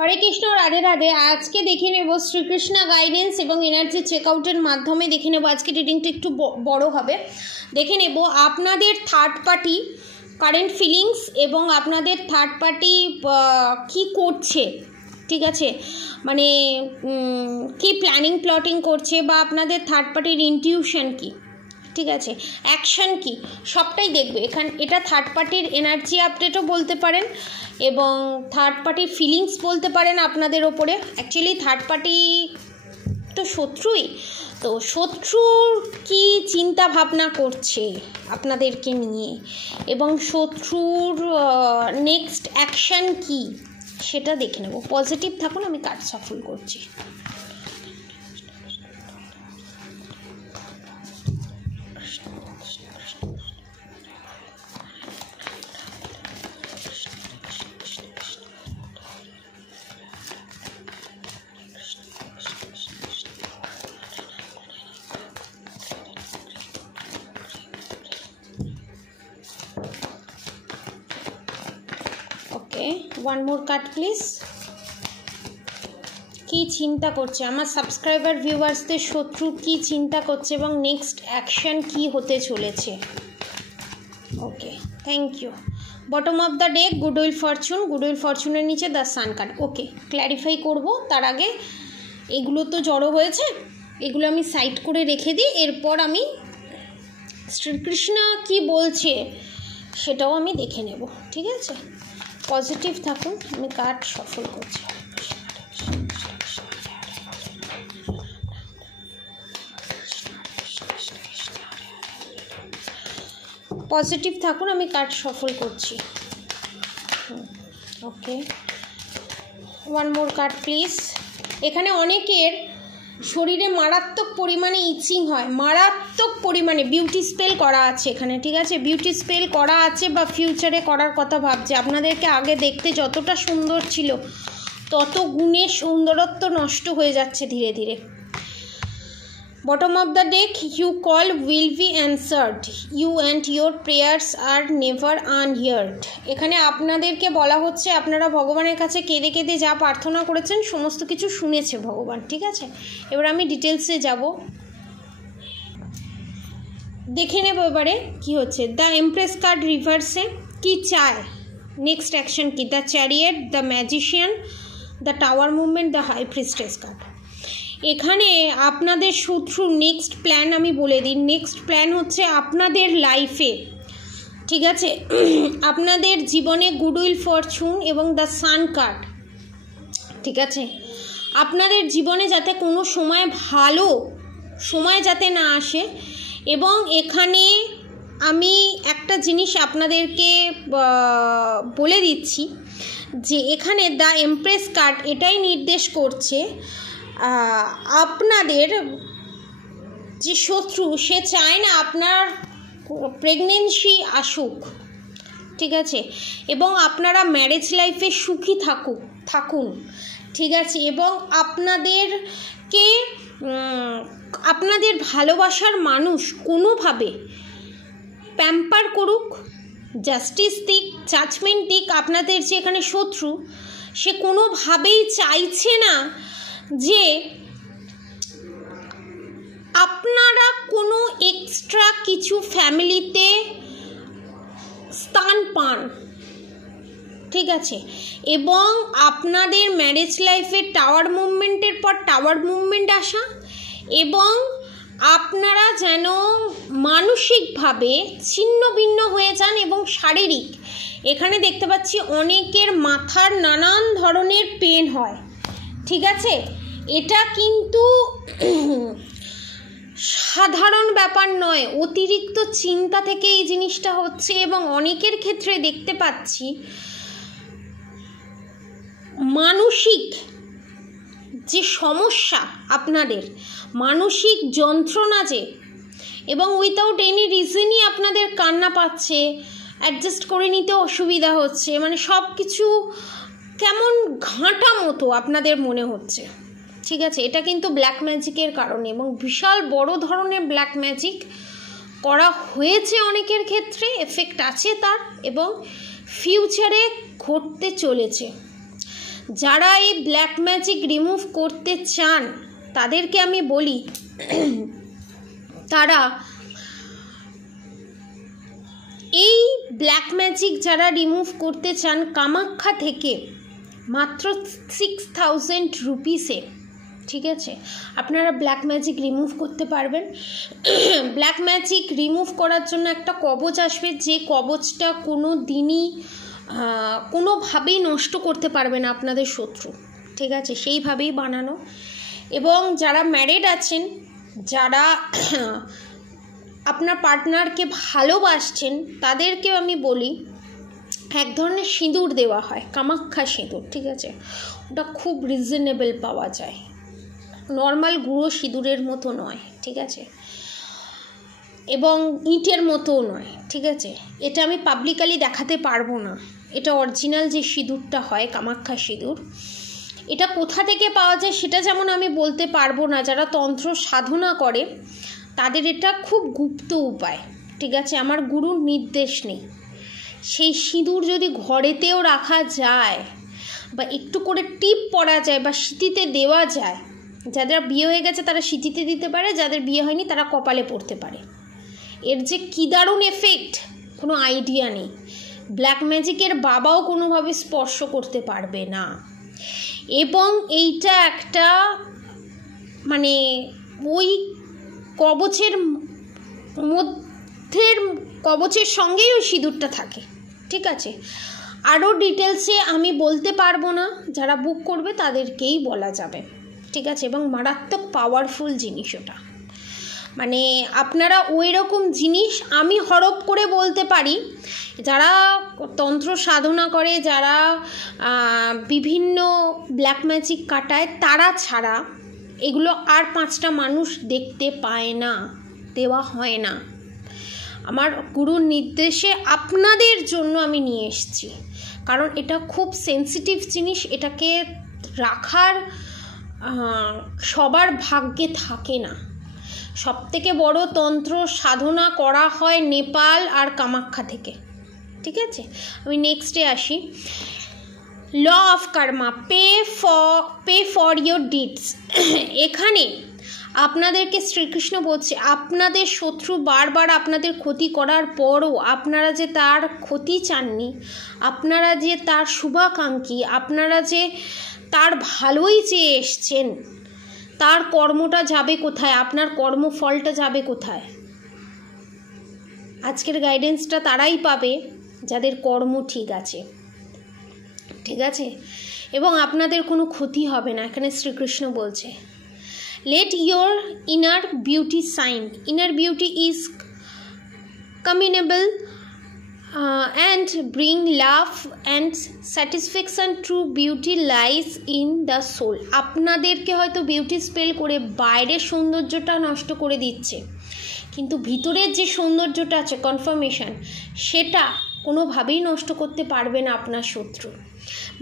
হরে কৃষ্ণ, রাধে রাধে। আজকে দেখে নেব শ্রীকৃষ্ণ গাইডেন্স এবং এনার্জি চেকআউটের মাধ্যমে দেখে নেব। আজকে রিডিংটা একটু বড় হবে। দেখে নেব আপনাদের থার্ড পার্টি কারেন্ট ফিলিংস এবং আপনাদের থার্ড পার্টি কি করছে, ঠিক আছে, মানে কি প্ল্যানিং প্লটিং করছে, বা আপনাদের থার্ড পার্টির ইনটিউশন কি, ঠিক আছে, অ্যাকশন কি, সবটাই দেখবে এখানে। এটা থার্ড পার্টির এনার্জি আপডেটও বলতে পারেন এবং থার্ড পার্টির ফিলিংস বলতে পারেন আপনাদের ওপরে। অ্যাকচুয়ালি থার্ড পার্টি তো শত্রুই, তো শত্রুর কি চিন্তা ভাবনা করছে আপনাদেরকে নিয়ে এবং শত্রুর নেক্সট অ্যাকশন কি সেটা দেখে নেব। পজিটিভ থাকুন, আমি কার্ড সাফল করছি। One more card please. কি চিন্তা করছে আমার সাবস্ক্রাইবার ভিউয়ার্সদের, শত্রু কি চিন্তা করছে এবং নেক্সট অ্যাকশন কি হতে চলেছে। Okay, thank you. Bottom of the deck goodwill fortune, goodwill ফরচুনের নিচে the sun card. Okay, clarify করব তার আগে এগুলো তো জড়ো হয়েছে, এগুলো আমি সাইড করে রেখে দিই। এরপর আমি শ্রীকৃষ্ণ কি বলছে সেটাও আমি দেখে নেব, ঠিক আছে। পজিটিভ থাকুন, আমি কার্ড সফল করছি। পজিটিভ থাকুন, আমি কার্ড সফল করছি। ওকে, ওয়ান মোর কার্ড প্লিজ। এখানে অনেকের শরীরে মারাত্মক পরিমাণে ইচিং হয়, মারাত্মক পরিমাণে বিউটি স্পেল করা আছে এখানে, ঠিক আছে, বিউটি স্পেল করা আছে বা ফিউচারে করার কথা ভাবছে। আপনাদেরকে আগে দেখতে যতটা সুন্দর ছিল তত গুণের সৌন্দর্যত্ব নষ্ট হয়ে যাচ্ছে ধীরে ধীরে। Bottom of the deck you call will be answered, you and your prayers are never unheard. এখানে আপনাদেরকে বলা হচ্ছে আপনারা ভগবানের কাছে কেঁদে কেঁদে যা প্রার্থনা করেছেন সমস্ত কিছু শুনেছে ভগবান, ঠিক আছে। এবার আমি ডিটেলসে যাব, দেখে নেব এবারে কি হচ্ছে। দ্য এমপ্রেস কার্ড রিভার্সে কি চায়, নেক্সট অ্যাকশন কি, the chariot, the magician, the tower movement, the high priestess card. এখানে আপনাদের শত্রু নেক্সট প্ল্যান আমি বলে দিই। নেক্সট প্ল্যান হচ্ছে আপনাদের লাইফে, ঠিক আছে, আপনাদের জীবনে গুডউইল ফরচুন এবং দ্য সান কার্ড, ঠিক আছে। আপনাদের জীবনে যাতে কোনো সময় ভালো সময় যাতে না আসে, এবং এখানে আমি একটা জিনিস আপনাদেরকে বলে দিচ্ছি যে এখানে দ্য এমপ্রেস কার্ড এটাই নির্দেশ করছে আপনাদের যে শত্রু সে চায় না আপনার প্রেগনেন্সি আসুক, ঠিক আছে, এবং আপনারা ম্যারেজ লাইফে সুখী থাকুন, ঠিক আছে, এবং আপনাদেরকে আপনাদের ভালোবাসার মানুষ কোনোভাবে প্যাম্পার করুক, জাস্টিস দিক, জাজমেন্ট দিক। আপনাদের যে এখানে শত্রু সে কোনোভাবেই চাইছে না যে আপনারা কোনো এক্সট্রা কিছু ফ্যামিলিতে স্থান পান, ঠিক আছে, এবং আপনাদের ম্যারেজ লাইফে টাওয়ার মুভমেন্টের পর টাওয়ার মুভমেন্ট আসা, এবং আপনারা যেন মানসিকভাবে ছিন্ন ভিন্ন হয়ে যান এবং শারীরিক, এখানে দেখতে পাচ্ছি অনেকের মাথার নানান ধরনের পেন হয়, ঠিক আছে। এটা কিন্তু সাধারণ ব্যাপার নয়, অতিরিক্ত চিন্তা থেকে এই জিনিসটা হচ্ছে। এবং অনেকের ক্ষেত্রে দেখতে পাচ্ছি মানসিক যে সমস্যা, আপনাদের মানসিক যন্ত্রণা যে, এবং উইথাউট এনি রিজনই আপনাদের কান্না পাচ্ছে, অ্যাডজাস্ট করে নিতে অসুবিধা হচ্ছে, মানে সব কিছু কেমন ঘাঁটা মতো আপনাদের মনে হচ্ছে, ঠিক আছে। এটা কিন্তু ব্ল্যাক ম্যাজিকের কারণে, এবং বিশাল বড় ধরনের ব্ল্যাক ম্যাজিক করা হয়েছে অনেকের ক্ষেত্রে, এফেক্ট আছে তার, এবং ফিউচারে ঘটতে চলেছে। যারা এই ব্ল্যাক ম্যাজিক রিমুভ করতে চান তাদেরকে আমি বলি, তারা এই ব্ল্যাক ম্যাজিক যারা রিমুভ করতে চান কামাখ্যা থেকে মাত্র 6000 রুপিসে, ঠিক আছে, আপনারা ব্ল্যাক ম্যাজিক রিমুভ করতে পারবেন। ব্ল্যাক ম্যাজিক রিমুভ করার জন্য একটা কবচ আসবে, যে কবচটা কোনো দিনই কোনোভাবেই নষ্ট করতে পারবে না আপনাদের শত্রু, ঠিক আছে, সেইভাবেই বানানো। এবং যারা ম্যারিড আছেন, যারা আপনার পার্টনারকে ভালোবাসছেন, তাদেরকেও আমি বলি এক ধরনের সিঁদুর দেওয়া হয়, কামাখ্যা সিঁদুর, ঠিক আছে, ওটা খুব রিজনেবল পাওয়া যায়, নর্মাল গুঁড়ো সিঁদুরের মতো নয়, ঠিক আছে, এবং ইটের মতোও নয়, ঠিক আছে। এটা আমি পাবলিকালি দেখাতে পারবো না, এটা অরিজিনাল যে সিঁদুরটা হয় কামাখ্যা সিঁদুর। এটা কোথা থেকে পাওয়া যায় সেটা যেমন আমি বলতে পারবো না, যারা তন্ত্র সাধনা করে তাদের এটা খুব গুপ্ত উপায়, ঠিক আছে, আমার গুরুর নির্দেশ নেই। সেই সিঁদুর যদি ঘরেতেও রাখা যায় বা একটু করে টিপ পরা যায় বা সিঁথিতে দেওয়া যায়, যাদের বিয়ে হয়ে গেছে তারা সিঁথিতে দিতে পারে, যাদের বিয়ে হয়নি তারা কপালে পড়তে পারে। এর যে কী দারুণ এফেক্ট কোনো আইডিয়া নেই। ব্ল্যাক ম্যাজিকের বাবাও কোনোভাবে স্পর্শ করতে পারবে না। এবং এইটা একটা মানে ওই কবচের মধ্যের কবচের সঙ্গেই ওই সিঁদুরটা থাকে, ঠিক আছে। আরও ডিটেলসে আমি বলতে পারবো না, যারা বুক করবে তাদেরকেই বলা যাবে, ঠিক আছে। এবং মারাত্মক পাওয়ারফুল জিনিস ওটা, মানে আপনারা ওই রকম জিনিস আমি হরপ করে বলতে পারি, যারা তন্ত্র সাধনা করে, যারা বিভিন্ন ব্ল্যাক ম্যাজিক কাটায়, তারা ছাড়া এগুলো আর 5টা মানুষ দেখতে পায় না, দেওয়া হয় না। আমার গুরুর নির্দেশে আপনাদের জন্য আমি নিয়ে এসেছি, কারণ এটা খুব সেন্সিটিভ জিনিস, এটাকে রাখার সবার ভাগ্যে থাকে না। সবথেকে বড় তন্ত্র সাধনা করা হয় নেপাল আর কামাখ্যা থেকে, ঠিক আছে। আমি নেক্সটে আসি। Law of karma, pay for your deeds. এখানে আপনাদেরকে শ্রীকৃষ্ণ বলছে, আপনাদের শত্রু বারবার আপনাদের ক্ষতি করার পরও আপনারা যে তার ক্ষতি চাননি, আপনারা যে তার শুভাকাঙ্ক্ষী, আপনারা যে তার ভালোই চেয়ে এসছেন, তার কর্মটা যাবে কোথায়, আপনার কর্মফলটা যাবে কোথায়? আজকের গাইডেন্সটা তারাই পাবে যাদের কর্ম ঠিক আছে, ঠিক আছে, এবং আপনাদের কোনো ক্ষতি হবে না। এখানে শ্রীকৃষ্ণ বলছে, let your inner beauty shine, inner beauty is communicable and bring love and satisfaction. True beauty lies in the soul. আপনাদেরকে হয়তো বিউটি স্পেল করে বাইরের সৌন্দর্যটা নষ্ট করে দিচ্ছে, কিন্তু ভিতরের যে সৌন্দর্যটা আছে কনফার্মেশন, সেটা কোনোভাবেই নষ্ট করতে পারবে না আপনার শত্রু।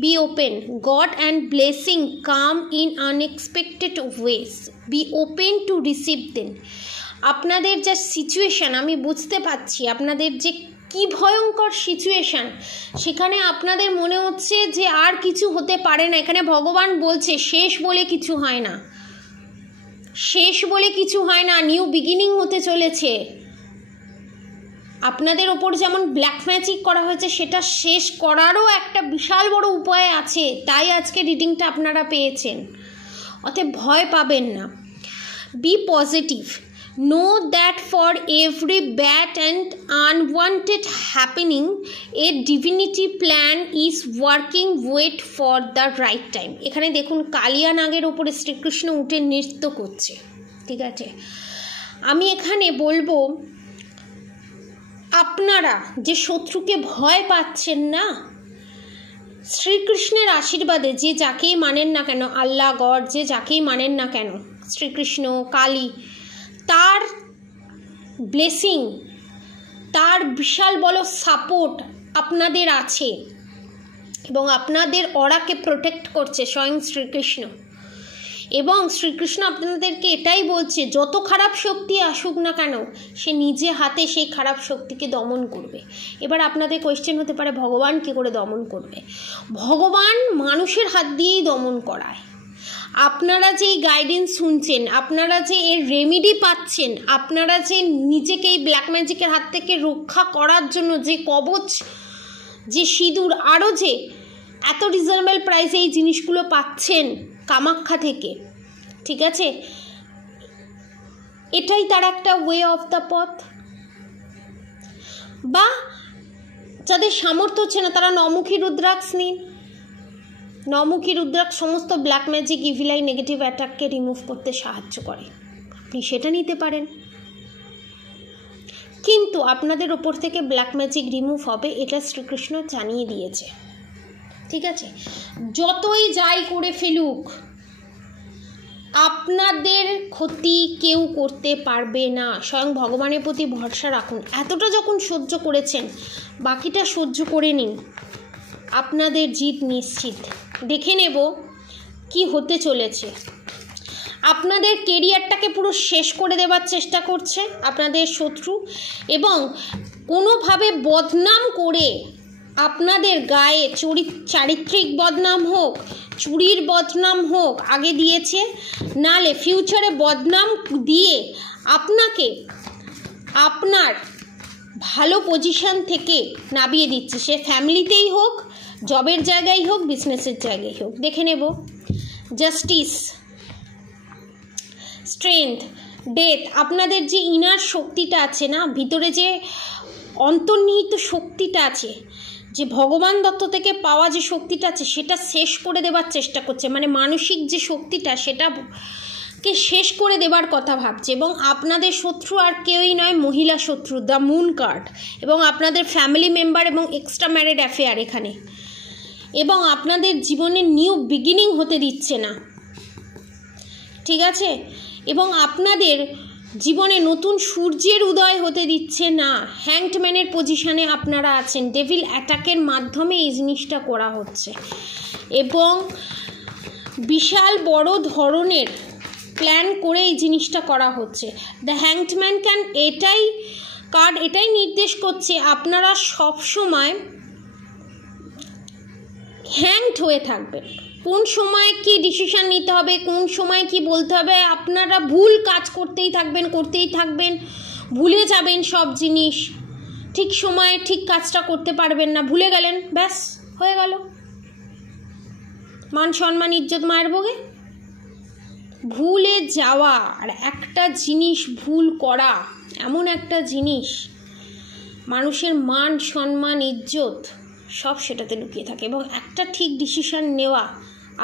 Be open, god and blessing come in unexpected ways, be open to receive them. আপনাদের যা সিচুয়েশান আমি বুঝতে পারছি, আপনাদের যে কি ভয়ঙ্কর সিচুয়েশান, সেখানে আপনাদের মনে হচ্ছে যে আর কিছু হতে পারে না। এখানে ভগবান বলছে শেষ বলে কিছু হয় না, শেষ বলে কিছু হয় না, নিউ বিগিনিং হতে চলেছে। আপনাদের ওপর যেমন ব্ল্যাক ম্যাজিক করা হয়েছে, সেটা শেষ করারও একটা বিশাল বড় উপায় আছে, তাই আজকে রিডিংটা আপনারা পেয়েছেন। অতএব ভয় পাবেন না, be positive. Know that for every bad and unwanted happening, a divinity plan is working. Wait for the right time. এখানে দেখুন কালিয়া নাগের ওপরে শ্রীকৃষ্ণ উঠে নৃত্য করছে, ঠিক আছে। আমি এখানে বলবো, আপনারা যে শত্রুকে ভয় পাচ্ছেন না, শ্রীকৃষ্ণের আশীর্বাদে যে যাকেই মানেন না কেন, আল্লাহ গড যে যাকেই মানেন না কেন, শ্রীকৃষ্ণ, কালী, তার ব্লেসিং, তার বিশাল বড় সাপোর্ট আপনাদের আছে এবং আপনাদের অরাকে প্রোটেক্ট করছে স্বয়ং শ্রীকৃষ্ণ। এবং শ্রীকৃষ্ণ আপনাদেরকে এটাই বলছে, যত খারাপ শক্তি আসুক না কেন সে নিজে হাতে সেই খারাপ শক্তিকে দমন করবে। এবার আপনাদের কোয়েশ্চেন হতে পারে, ভগবান কী করে দমন করবে? ভগবান মানুষের হাত দিয়েই দমন করায়। আপনারা যে গাইডেন্স শুনছেন, আপনারা যে এর রেমেডি পাচ্ছেন, আপনারা যে নিজেকে এই ব্ল্যাক ম্যাজিকের হাত থেকে রক্ষা করার জন্য যে কবচ, যে সিঁদুর, আরও যে এত রিজনেবল প্রাইসে এই জিনিসগুলো পাচ্ছেন কামাখ্যা থেকে, ঠিক আছে, এটাই তার একটা ওয়ে অফ দ্য পথ। বা যাদের সামর্থ্য হচ্ছে না তারা নমুখী রুদ্রাক্ষ নিন। নমুখী রুদ্রাক্ষ সমস্ত black magic, evil eye, negative অ্যাটাককে রিমুভ করতে সাহায্য করে, আপনি সেটা নিতে পারেন। কিন্তু আপনাদের ওপর থেকে ব্ল্যাক ম্যাজিক রিমুভ হবে, এটা শ্রীকৃষ্ণ জানিয়ে দিয়েছে, ঠিক আছে। যতই যাই করে ফেলুক আপনাদের ক্ষতি কেউ করতে পারবে না। স্বয়ং ভগবানের প্রতি ভরসা রাখুন। এতটা যখন সহ্য করেছেন বাকিটা সহ্য করে নিন, আপনাদের জিত নিশ্চিত। দেখে নেব কি হতে চলেছে। আপনাদের কেরিয়ারটাকে পুরো শেষ করে দেওয়ার চেষ্টা করছে আপনাদের শত্রু, এবং কোনোভাবে বদনাম করে আপনাদের গায়ে চারিত্রিক বদনাম হোক, চুরির বদনাম হোক, আগে দিয়েছে, নালে ফিউচারে বদনাম দিয়ে আপনাকে আপনার ভালো পজিশন থেকে নামিয়ে দিচ্ছে, সে ফ্যামিলিতেই হোক, জবের জায়গায় হোক, বিজনেসের জায়গায় হোক। দেখে নেব জাস্টিস, স্ট্রেংথ, ডেথ। আপনাদের যে ইনার শক্তিটা আছে না, ভিতরে যে অন্তর্নিহিত শক্তিটা আছে, যে ভগবান দত্ত থেকে পাওয়া যে শক্তিটা আছে, সেটা শেষ করে দেওয়ার চেষ্টা করছে। মানে মানসিক যে শক্তিটা সেটাকে শেষ করে দেবার কথা ভাবছে। এবং আপনাদের শত্রু আর কেউই নয়, মহিলা শত্রু, দ্য মুন কার্ড। এবং আপনাদের ফ্যামিলি মেম্বার এবং এক্সট্রা ম্যারিড অ্যাফেয়ার এখানে, এবং আপনাদের জীবনে নিউ বিগিনিং হতে দিচ্ছে না, ঠিক আছে। এবং আপনাদের জীবনে নতুন সূর্যের উদয় হতে দিচ্ছে না। হ্যাংডম্যানের পজিশনে আপনারা আছেন। ডেভিল অ্যাটাকের মাধ্যমে এই জিনিসটা করা হচ্ছে, এবং বিশাল বড় ধরনের প্ল্যান করে এই জিনিসটা করা হচ্ছে। দ্য হ্যাংডম্যান এটাই নির্দেশ করছে আপনারা সবসময় হ্যাংড হয়ে থাকবেন। কোন সময় কি ডিসিশন নিতে হবে, কোন সময় কি বলতে হবে, আপনারা ভুল কাজ করতেই থাকবেন, ভুলে যাবেন সব জিনিস, ঠিক সময়ে ঠিক কাজটা করতে পারবেন না, ভুলে গেলেন, ব্যাস হয়ে গেল, মান সম্মান ইজ্জত মায়ের ভোগে। ভুলে যাওয়া আর একটা জিনিস ভুল করা এমন একটা জিনিস, মানুষের মান সম্মান ইজ্জত সব সেটাতে লুকিয়ে থাকে। এবং একটা ঠিক ডিসিশন নেওয়া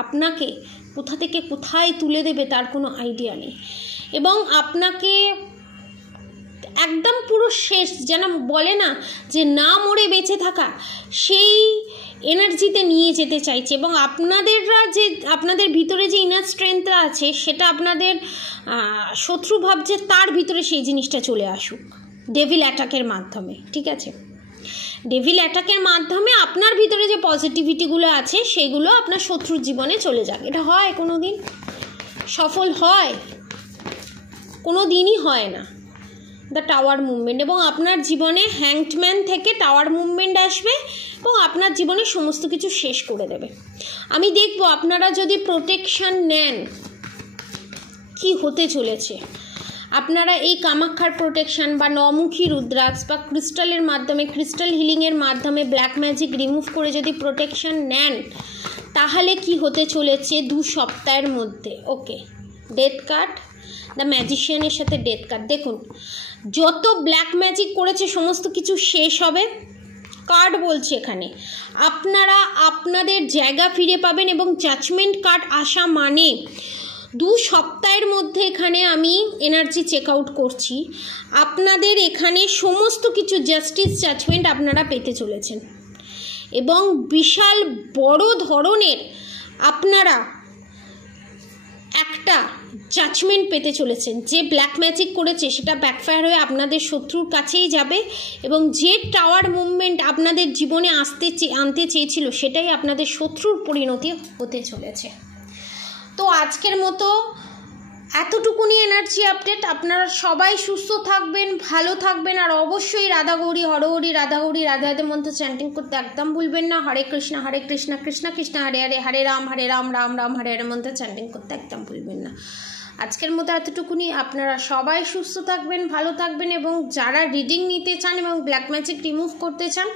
আপনাকে কোথা থেকে কোথায় তুলে দেবে তার কোনো আইডিয়া নেই, এবং আপনাকে একদম পুরো শেষ, যেন বলে না যে না মরে বেঁচে থাকা, সেই এনার্জিতে নিয়ে যেতে চাইছে। এবং আপনাদের ভিতরে যে ইনার স্ট্রেংথটা আছে সেটা আপনাদের শত্রু ভাবছে তার ভিতরে সেই জিনিসটা চলে আসুক ডেভিল অ্যাটাকের মাধ্যমে, ঠিক আছে। ডেভিল অ্যাটাকের মাধ্যমে আপনার ভিতরে যে পজিটিভিটিগুলো আছে সেগুলো আপনার শত্রুর জীবনে চলে যাক। এটা হয় কোনো দিন? সফল হয়? কোনো দিনই হয় না। দ্য টাওয়ার মুভমেন্ট, এবং আপনার জীবনে হ্যাংডম্যান থেকে টাওয়ার মুভমেন্ট আসবে এবং আপনার জীবনে সমস্ত কিছু শেষ করে দেবে। আমি দেখব আপনারা যদি প্রোটেকশন নেন কি হতে চলেছে। আপনারা এই কামাখ্যার প্রোটেকশন বা নমুখী রুদ্রাক্ষ বা ক্রিস্টালের মাধ্যমে, ক্রিস্টাল হিলিংয়ের মাধ্যমে ব্ল্যাক ম্যাজিক রিমুভ করে যদি প্রোটেকশন নেন তাহলে কি হতে চলেছে 2 সপ্তাহের মধ্যে। ওকে, ডেথ কার্ড, দ্য ম্যাজিশিয়ানের সাথে ডেথ কার্ড। দেখুন, যত ব্ল্যাক ম্যাজিক করেছে সমস্ত কিছু শেষ হবে। কার্ড বলছে এখানে আপনারা আপনাদের জায়গা ফিরে পাবেন, এবং জাজমেন্ট কার্ড আসা মানে 2 সপ্তাহের মধ্যে এখানে আমি এনার্জি চেক আউট করছি, আপনাদের এখানে সমস্ত কিছু জাস্টিস জাজমেন্ট আপনারা পেতে চলেছেন, এবং বিশাল বড় ধরনের আপনারা একটা জাজমেন্ট পেতে চলেছেন। যে ব্ল্যাক ম্যাজিক করেছে সেটা ব্যাকফায়ার হয়ে আপনাদের শত্রুর কাছেই যাবে, এবং যে টাওয়ার মুভমেন্ট আপনাদের জীবনে আনতে চেয়েছিল সেটাই আপনাদের শত্রুর পরিণতি হতে চলেছে। তো আজকের মতো এতটুকুনি এনার্জি আপডেট। আপনারা সবাই সুস্থ থাকবেন, ভালো থাকবেন, আর অবশ্যই রাধা গৌরী হরহরি রাধা গৌরী রাধা রাধে মন্ত্র চ্যান্টিং করতে একদম ভুলবেন না। হরে কৃষ্ণ কৃষ্ণ কৃষ্ণ হরে হরে, হরে রাম রাম রাম হরে হরে মন্ত্র চ্যান্টিং করতে একদম ভুলবেন না। আজকের মতো এতটুকুনি। আপনারা সবাই সুস্থ থাকবেন, ভালো থাকবেন, এবং যারা রিডিং নিতে চান এবং ব্ল্যাক ম্যাজিক রিমুভ করতে চান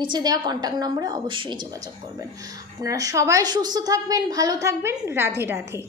নিচে দেওয়া কন্ট্যাক্ট নম্বরে অবশ্যই যোগাযোগ করবেন। আপনারা সবাই সুস্থ থাকবেন, ভালো থাকবেন। রাধে রাধে।